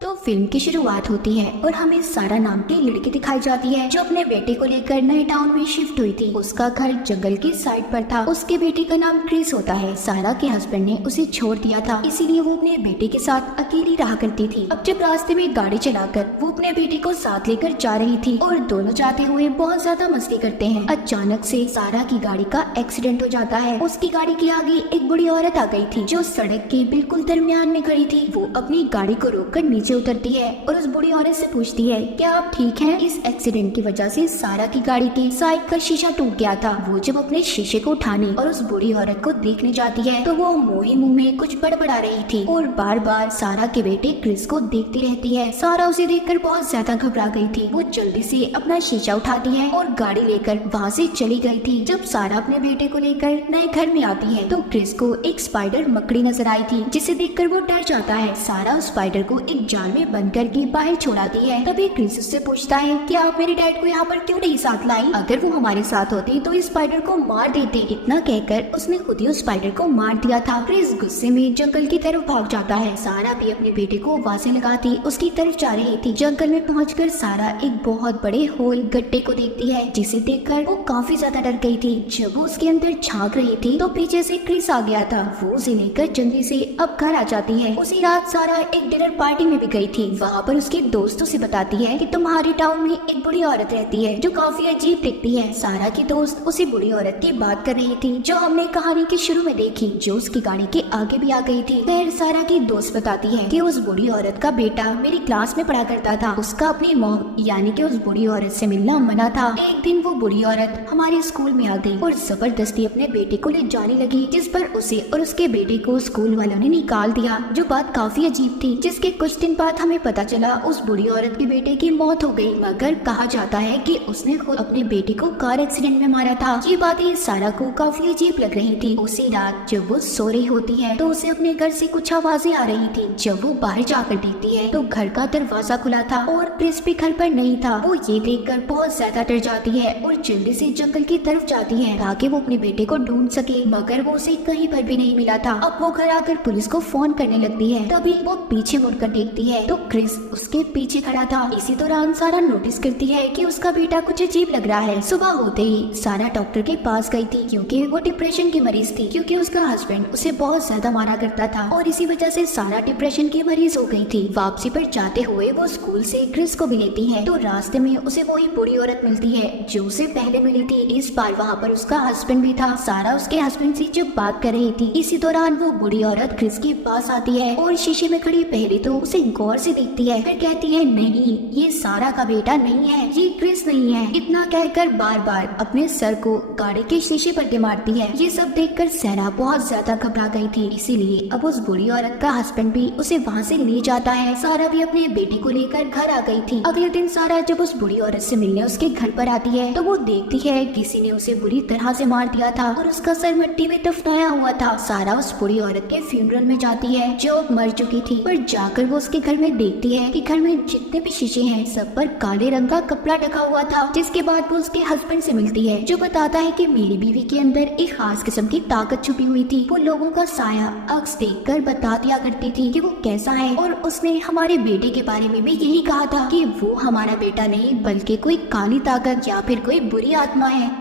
तो फिल्म की शुरुआत होती है और हमें सारा नाम की लड़की दिखाई जाती है जो अपने बेटे को लेकर नए टाउन में शिफ्ट हुई थी। उसका घर जंगल की साइड पर था। उसके बेटे का नाम क्रिस होता है। सारा के हस्बैंड ने उसे छोड़ दिया था, इसीलिए वो अपने बेटे के साथ अकेली रहा करती थी। अब जब रास्ते में गाड़ी चलाकर वो अपने बेटे को साथ लेकर जा रही थी और दोनों जाते हुए बहुत ज्यादा मस्ती करते हैं, अचानक से सारा की गाड़ी का एक्सीडेंट हो जाता है। उसकी गाड़ी के आगे एक बूढ़ी औरत आ गई थी जो सड़क के बिल्कुल दरमियान में खड़ी थी। वो अपनी गाड़ी को रोककर नीचे उतरती है और उस बूढ़ी औरत से पूछती है, क्या आप ठीक हैं? इस एक्सीडेंट की वजह से सारा की गाड़ी के साइड का शीशा टूट गया था। वो जब अपने शीशे को उठाने और उस बूढ़ी औरत को देखने जाती है तो वो मुंह में कुछ बड़बड़ा रही थी और बार बार सारा के बेटे क्रिस को देखती रहती है। सारा उसे देखकर बहुत ज्यादा घबरा गई थी। वो जल्दी से अपना शीशा उठाती है और गाड़ी लेकर वहाँ से चली गई थी। जब सारा अपने बेटे को लेकर नए घर में आती है तो क्रिस को एक स्पाइडर मकड़ी नजर आई थी, जिसे देखकर वो डर जाता है। सारा उस स्पाइडर को एक जाल में बंद करके बाहर छोड़ाती है। तभी क्रिस उससे पूछता है कि आप मेरे डैड को यहाँ पर क्यों नहीं साथ लाई? अगर वो हमारे साथ होते तो इस स्पाइडर को मार देते। इतना कहकर उसने खुद ही उस स्पाइडर को मार दिया था। क्रिस गुस्से में जंगल की तरफ भाग जाता है। सारा भी अपने बेटे को आवाजें लगाती उसकी तरफ जा रही थी। जंगल में पहुंचकर सारा एक बहुत बड़े होल गड्ढे को देखती है, जिसे देखकर वो काफी ज्यादा डर गई थी। जब वो उसके अंदर झांक रही थी तो पीछे से क्रिस आ गया था। वो उसे लेकर जल्दी से अब घर आ जाती है। उसी रात सारा एक डिनर पार्टी में भी गई थी। वहाँ पर उसके दोस्तों से बताती है कि तुम्हारे टाउन में एक बुढ़ी औरत रहती है जो काफी अजीब दिखती है। सारा की दोस्त उसी बुढ़ी औरत की बात कर रही थी जो हमने कहानी के शुरू में देखी, जो उसकी गाड़ी के आगे भी आ गई थी। फिर सारा की दोस्त बताती है कि उस बुढ़ी औरत का बेटा मेरी क्लास में पढ़ा करता था। उसका अपनी मॉम यानी कि उस बुढ़ी औरत से मिलना मना था। एक दिन वो बुढ़ी औरत हमारे स्कूल में आ गई और जबरदस्ती अपने बेटे को ले जाने लगी, जिस पर उसे और उसके बेटे को स्कूल वालों ने निकाल दिया। जो बात काफी अजीब थी, जिसके कुछ दिन बाद हमें पता चला उस बुढ़ी औरत के बेटे की मौत हो गई, मगर कहा जाता है कि उसने खुद अपने बेटे को कार एक्सीडेंट में मारा था। ये बातें सारा को काफी अजीब लग रही थी। उसी रात जब वो सो रही होती है तो उसे अपने घर से कुछ आवाजें आ रही थी। जब वो बाहर जाकर देखती है तो घर का दरवाजा खुला था और क्रिस भी घर पर नहीं था। वो ये देखकर बहुत ज्यादा डर जाती है और जल्दी से जंगल की तरफ जाती है ताकि वो अपने बेटे को ढूंढ सके, मगर वो उसे कहीं पर भी नहीं मिला था। अब वो घर आकर पुलिस को फोन करने लगती है। तभी वो पीछे मुड़कर देखती है तो क्रिस उसके पीछे खड़ा था। इसी दौरान सारा नोटिस करती है कि उसका बेटा कुछ अजीब लग रहा है। सुबह होते ही सारा डॉक्टर के पास गई थी क्योंकि वो डिप्रेशन की मरीज थी, क्योंकि उसका हस्बैंड उसे बहुत ज्यादा मारा करता था और इसी वजह से सारा डिप्रेशन की मरीज हो गई थी। वापसी पर जाते हुए वो स्कूल से क्रिस को भी लेती है तो रास्ते में उसे वही बुढ़ी औरत मिलती है जो उसे पहले मिली थी। इस बार वहाँ पर उसका हस्बैंड भी था। सारा उसके हस्बैंड से जब बात कर रही थी, इसी दौरान वो बुढ़ी औरत क्रिस के पास आती है और शीशे में खड़ी पहले तो उसे गौर से देखती है, फिर कहती है नहीं, ये सारा का बेटा नहीं है, ये क्रिस नहीं है। इतना कहकर बार बार अपने सर को गाड़ी के शीशे पर दे मारती है। ये सब देखकर सारा बहुत ज्यादा घबरा गई थी, इसीलिए अब उस बुढ़ी औरत का हस्बैंड भी उसे वहाँ से ले जाता है। सारा भी अपने बेटे को लेकर घर आ गई थी। अगले दिन सारा जब उस बुढ़ी औरत से मिलने उसके घर पर आती है तो वो देखती है किसी ने उसे बुरी तरह से मार दिया था और उसका सर मिट्टी में दफनाया हुआ था। सारा उस बुढ़ी औरत के फ्यूनरल में जाती है जो मर चुकी थी, पर जाकर वो उसके घर में देखती है कि घर में जितने भी शीशे हैं सब पर काले रंग का कपड़ा ढका हुआ था। जिसके बाद वो उसके हस्बैंड से मिलती है जो बताता है कि मेरी बीवी के अंदर एक खास किस्म की ताकत छुपी हुई थी। वो लोगों का साया अक्स देखकर बता दिया करती थी कि वो कैसा है, और उसने हमारे बेटे के बारे में भी यही कहा था कि वो हमारा बेटा नहीं बल्कि कोई काली ताकत या फिर कोई बुरी आत्मा है।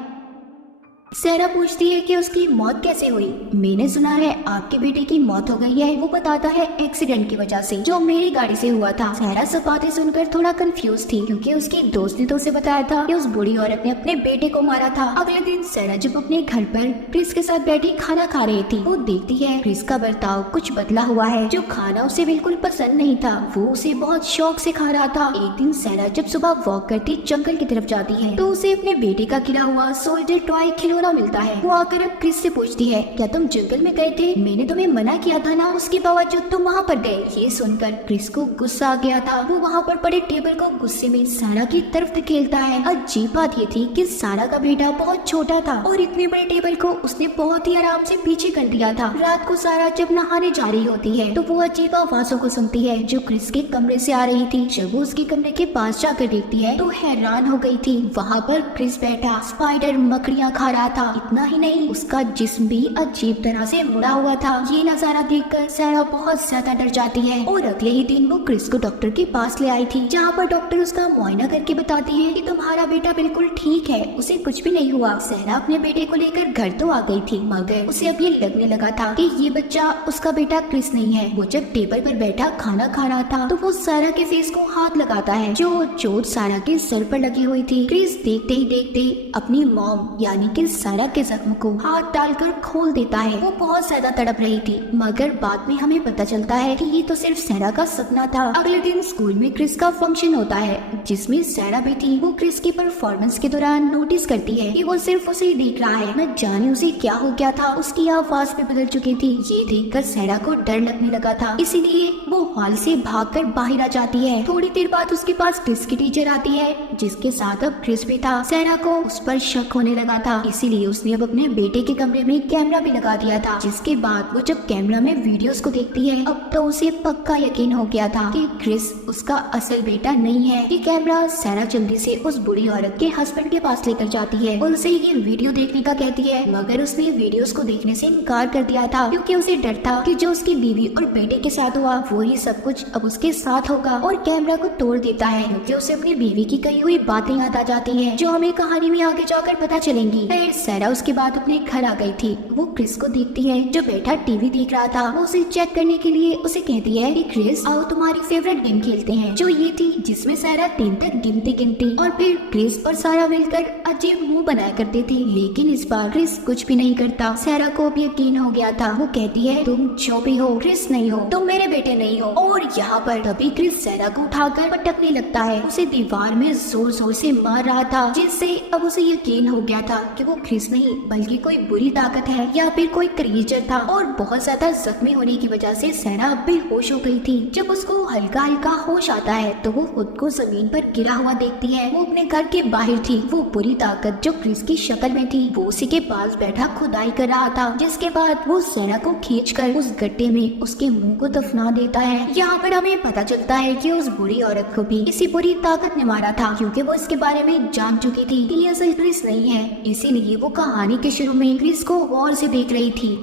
सारा पूछती है कि उसकी मौत कैसे हुई। मैंने सुना है आपके बेटे की मौत हो गई है। वो बताता है एक्सीडेंट की वजह से जो मेरी गाड़ी से हुआ था। सारा सब बातें सुनकर थोड़ा कंफ्यूज थी क्योंकि उसकी दोस्त ने तो उसे बताया था कि उस बूढ़ी औरत ने अपने बेटे को मारा था। अगले दिन सारा जब अपने घर पर क्रिस के साथ बैठी खाना खा रही थी, वो देखती है क्रिस का बर्ताव कुछ बदला हुआ है। जो खाना उसे बिल्कुल पसंद नहीं था वो उसे बहुत शौक से खा रहा था। एक दिन सारा जब सुबह वॉक करती जंगल की तरफ जाती है तो उसे अपने बेटे का खिला हुआ सोल्जर टॉय खिलौना मिलता है। वो आकर अब क्रिस से पूछती है क्या तुम जंगल में गए थे? मैंने तुम्हें मना किया था ना, उसके बावजूद तुम वहाँ पर गए। ये सुनकर क्रिस को गुस्सा आ गया था। वो वहाँ पर पड़े टेबल को गुस्से में सारा की तरफ धकेलता है। अजीब बात ये थी कि सारा का बेटा बहुत छोटा था और इतने बड़े टेबल को उसने बहुत ही आराम से पीछे कर दिया था। रात को सारा जब नहाने जा रही होती है तो वो अजीब आवाजों को सुनती है जो क्रिस के कमरे से आ रही थी। जब वो उसके कमरे के पास जाकर देखती है तो हैरान हो गई थी। वहाँ पर क्रिस बैठा स्पाइडर मकड़ियाँ खा रहा था। इतना ही नहीं, उसका जिस्म भी अजीब तरह से मुड़ा हुआ था। ये नजारा देखकर सारा बहुत ज्यादा डर जाती है और अगले ही दिन वो क्रिस को डॉक्टर के पास ले आई थी, जहाँ पर डॉक्टर उसका मुआयना करके बताती है कि तुम्हारा बेटा बिल्कुल ठीक है, उसे कुछ भी नहीं हुआ। सहरा अपने बेटे को लेकर घर तो आ गई थी, मगर उसे अब ये लगने लगा था कि ये बच्चा उसका बेटा क्रिस नहीं है। वो जब टेबल पर बैठा खाना खा रहा था तो वो सारा के फेस को हाथ लगाता है, जो चोट सारा के सर पर लगी हुई थी। क्रिस देखते ही देखते अपनी मॉम यानी कि सारा के जख्म को हाथ डालकर खोल देता है। वो बहुत ज्यादा तड़प रही थी, मगर बाद में हमें पता चलता है कि ये तो सिर्फ सारा का सपना था। अगले दिन स्कूल में क्रिस का फंक्शन होता है, जिसमें सारा भी थी। वो क्रिस की परफॉर्मेंस के दौरान नोटिस करती है कि वो सिर्फ उसे देख रहा है, न जाने उसे क्या हो गया था। उसकी आवाज भी बदल चुकी थी। ये देखकर सारा को डर लगने लगा था, इसीलिए वो हॉल से भागकर बाहर आ जाती है। थोड़ी देर बाद उसके पास क्रिस की टीचर आती है, जिसके साथ अब क्रिस भी था। सारा को उस पर शक होने लगा था, इसीलिए उसने अब अपने बेटे के कमरे में कैमरा भी लगा दिया था। जिसके बाद वो जब कैमरा में वीडियोस को देखती है, अब तो उसे पक्का यकीन हो गया था कि क्रिस उसका असल बेटा नहीं है। ये कैमरा सारा जल्दी से उस बुरी औरत के हस्बैंड के पास लेकर जाती है, उनसे ये वीडियो देखने का कहती है, मगर उसने वीडियोस को देखने से इनकार कर दिया था, क्योंकि उसे डर था कि जो उसकी बीवी और बेटे के साथ हुआ वो ही सब कुछ अब उसके साथ होगा। और कैमरा को तोड़ देता है, क्योंकि उसे अपनी बीवी की कही हुई बातें याद आ जाती हैं, जो हमें कहानी में आगे जाकर पता चलेंगी। फिर सारा उसके बाद अपने घर आ गई थी। वो क्रिस को देखती है, जो बैठा टीवी देख रहा था। वो उसे चेक करने के लिए उसे कहती है कि क्रिस आओ तुम्हारी फेवरेट गेम खेलते हैं, जो ये थी जिसमें सारा 10 तक गिनती और फिर क्रिस और सारा मिलकर अजीब मुंह बनाया करते थे। लेकिन इस बार क्रिस कुछ भी नहीं करता। सारा को भी यकीन हो गया था। वो कहती है तुम जो भी हो क्रिस नहीं हो, तुम मेरे बेटे नहीं हो। और यहाँ पर तभी क्रिस सारा को उठाकर पटकने लगता है। उसे दीवार में जोर जोर से मार रहा था, जिससे अब उसे यकीन हो गया था कि वो क्रिस नहीं बल्कि कोई बुरी ताकत है या फिर कोई क्रिएचर था। और बहुत ज्यादा जख्मी होने की वजह से सारा बेहोश हो गई थी। जब उसको हल्का हल्का होश आता है तो वो खुद को जमीन पर गिरा हुआ देखती है। वो अपने घर के बाहर थी। वो बुरी ताकत जो क्रिस की शक्ल में थी वो उसी के पास बैठा खुदाई कर रहा था, जिसके बाद वो सारा को खींचकर उस गड्ढे में उसके मुंह को दफना देता है। यहाँ पर हमें पता चलता है कि उस बुरी औरत को भी इसी बुरी ताकत ने मारा था, क्योंकि वो इसके बारे में जान चुकी थी कि ये असल क्रिस नहीं है। इसीलिए वो कहानी के शुरू में क्रिस को गौर से देख रही थी।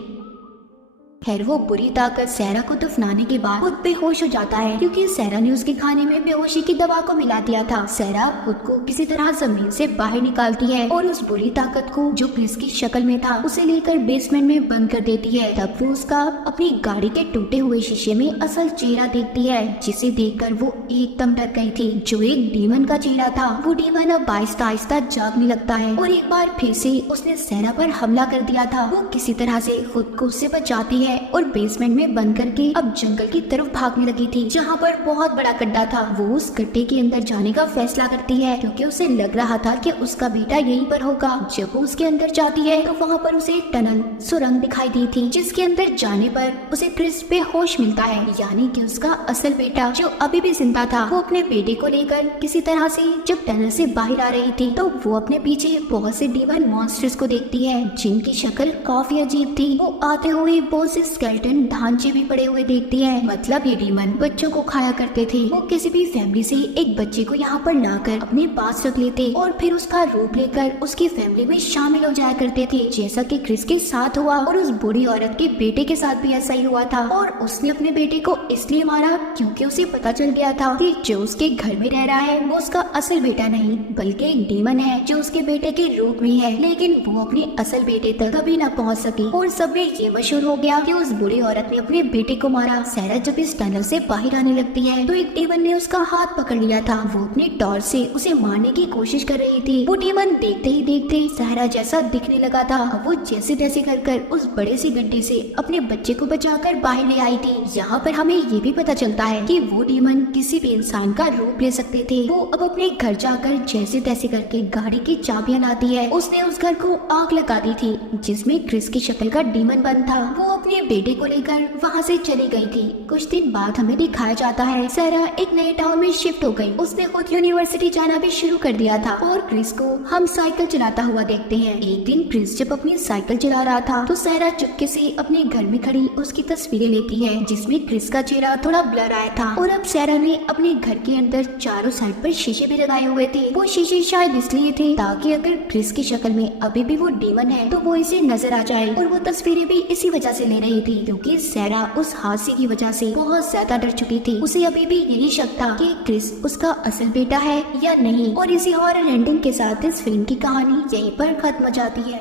खैर वो बुरी ताकत सारा को दफनाने के बाद खुद बेहोश हो जाता है, क्योंकि सारा ने उसके खाने में बेहोशी की दवा को मिला दिया था। सारा खुद को किसी तरह जमीन से बाहर निकालती है और उस बुरी ताकत को जो क्रिस की शक्ल में था उसे लेकर बेसमेंट में बंद कर देती है। तब वो उसका अपनी गाड़ी के टूटे हुए शीशे में असल चेहरा देखती है, जिसे देखकर वो एकदम डर गई थी। जो एक डीमन का चेहरा था, वो डीमन अब आहिस्ता आहिस्ता जागने लगता है और एक बार फिर से उसने सारा पर हमला कर दिया था। वो किसी तरह से खुद को उससे बचाती है और बेसमेंट में बंद करके अब जंगल की तरफ भागने लगी थी, जहाँ पर बहुत बड़ा गड्ढा था। वो उस गड्ढे के अंदर जाने का फैसला करती है, क्योंकि उसे लग रहा था कि उसका बेटा यहीं पर होगा। जब वो उसके अंदर जाती है तो वहाँ पर उसे एक टनल सुरंग दिखाई दी थी, जिसके अंदर जाने पर उसे क्रिस बेहोश मिलता है, यानी कि उसका असल बेटा जो अभी भी जिंदा था। वो अपने बेटे को लेकर किसी तरह से जब टनल से बाहर आ रही थी तो वो अपने पीछे बहुत से डीमन मॉन्स्टर्स को देखती है, जिनकी शक्ल काफी अजीब थी। वो आते हुए बहुत से स्केलेटन ढांचे भी पड़े हुए देखती है। मतलब ये डीमन बच्चों को खाया करते थे। वो किसी भी फैमिली से एक बच्चे को यहाँ पर लाकर अपने पास रख लेते और फिर उसका रूप लेकर उसकी फैमिली में शामिल हो जाया करते थे, जैसा कि क्रिस के साथ हुआ। और उस बूढ़ी औरत के बेटे के साथ भी ऐसा ही हुआ था। और उसने अपने बेटे को इसलिए मारा क्योंकि उसे पता चल गया था कि जो उसके घर में रह रहा है वो उसका असल बेटा नहीं बल्कि एक डीमन है, जो उसके बेटे के रूप में है। लेकिन वो अपने असल बेटे तक कभी न पहुँच सकी और सब में ये मशहूर हो गया कि उस बूढ़ी औरत ने अपने बेटे को मारा। सारा जब इस टनल से बाहर आने लगती है तो एक डीमन ने उसका हाथ पकड़ लिया था। वो अपनी टॉर्च से उसे मारने की कोशिश कर रही थी। वो डीमन देखते ही देखते सारा जैसा दिखने लगा था। वो जैसे तैसे कर उस बड़े से गड्ढे से अपने बच्चे को बचाकर बाहर ले आई थी। यहाँ पर हमें ये भी पता चलता है कि वो डीमन किसी भी इंसान का रूप ले सकते थे। वो अब अपने घर जाकर जैसे तैसे करके गाड़ी की चाबियां लाती है। उसने उस घर को आग लगा दी थी, जिसमें क्रिस की शक्ल का डीमन बंद था। वो अपने बेटे को लेकर वहाँ से चली गई थी। कुछ दिन बाद हमें दिखाया जाता है सारा एक नए टाउन में शिफ्ट हो गई। उसने खुद यूनिवर्सिटी जाना भी शुरू कर दिया था और क्रिस को हम साइकिल चलाता हुआ देखते हैं। एक दिन क्रिस जब अपनी साइकिल चला रहा था तो सारा चुपके से अपने घर में खड़ी उसकी तस्वीरें लेती है, जिसमें क्रिस का चेहरा थोड़ा ब्लर आया था। और अब सारा ने अपने घर के अंदर चारों साइड पर शीशे भी लगाए हुए थे। वो शीशे शायद इसलिए थे ताकि अगर क्रिस की शक्ल में अभी भी वो डीमन है तो वो इसे नजर आ जाए। और वो तस्वीरें भी इसी वजह से ले रही थी क्योंकि सारा उस हादसे की वजह से बहुत ज्यादा डर चुकी थी। उसे अभी भी यही शक था कि क्रिस उसका असल बेटा है या नहीं। और इसी हॉरर एंडिंग के साथ इस फिल्म की कहानी यहीं पर खत्म हो जाती है।